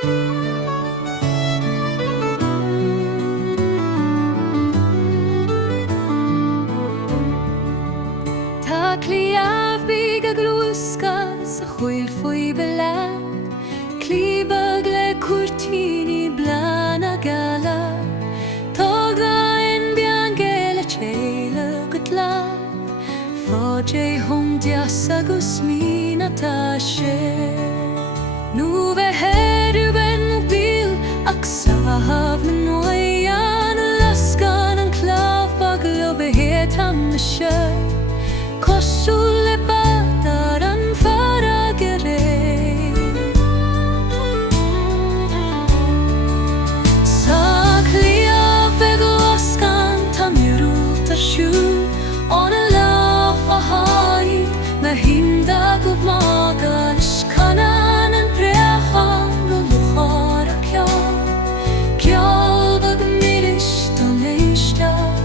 Tá cliamh big a gluasca sa chóil faoi bela, clíbag le cuairtíní blan a gala, tóghain bean géile chéile go dlab, fád é thum deas agus mína tá sé. Nu bheith héadú ben mobil ach sábh na nuaigh an lascan an clábh bag le behéad am na sé. Cosú le badar an faragere, sa cliamh ag lascan tá miúil tar siú, óna lámh a thaid na himda go bhmaga leis canan an breachán go luchar a ceol, ceolbag miris don éisteach,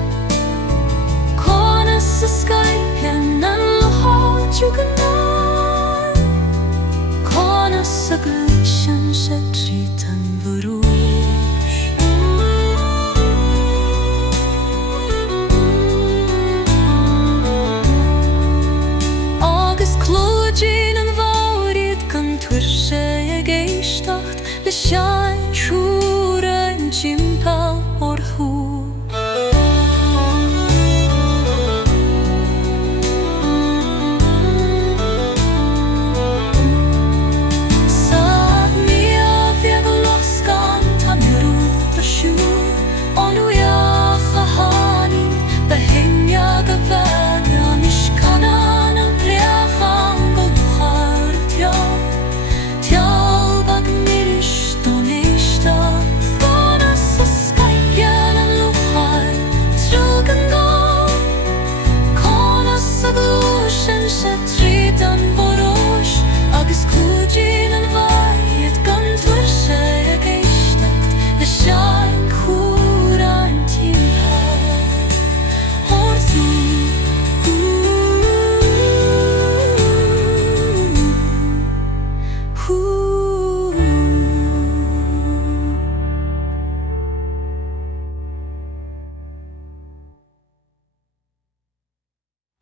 conas sa Skype an lucháidú go nár, conas sa gleisean sé tríd an bhróis. Agus clóidín an bháiriad gan tuair sé ag éisteacht le sean trúra an timpall orthú. Set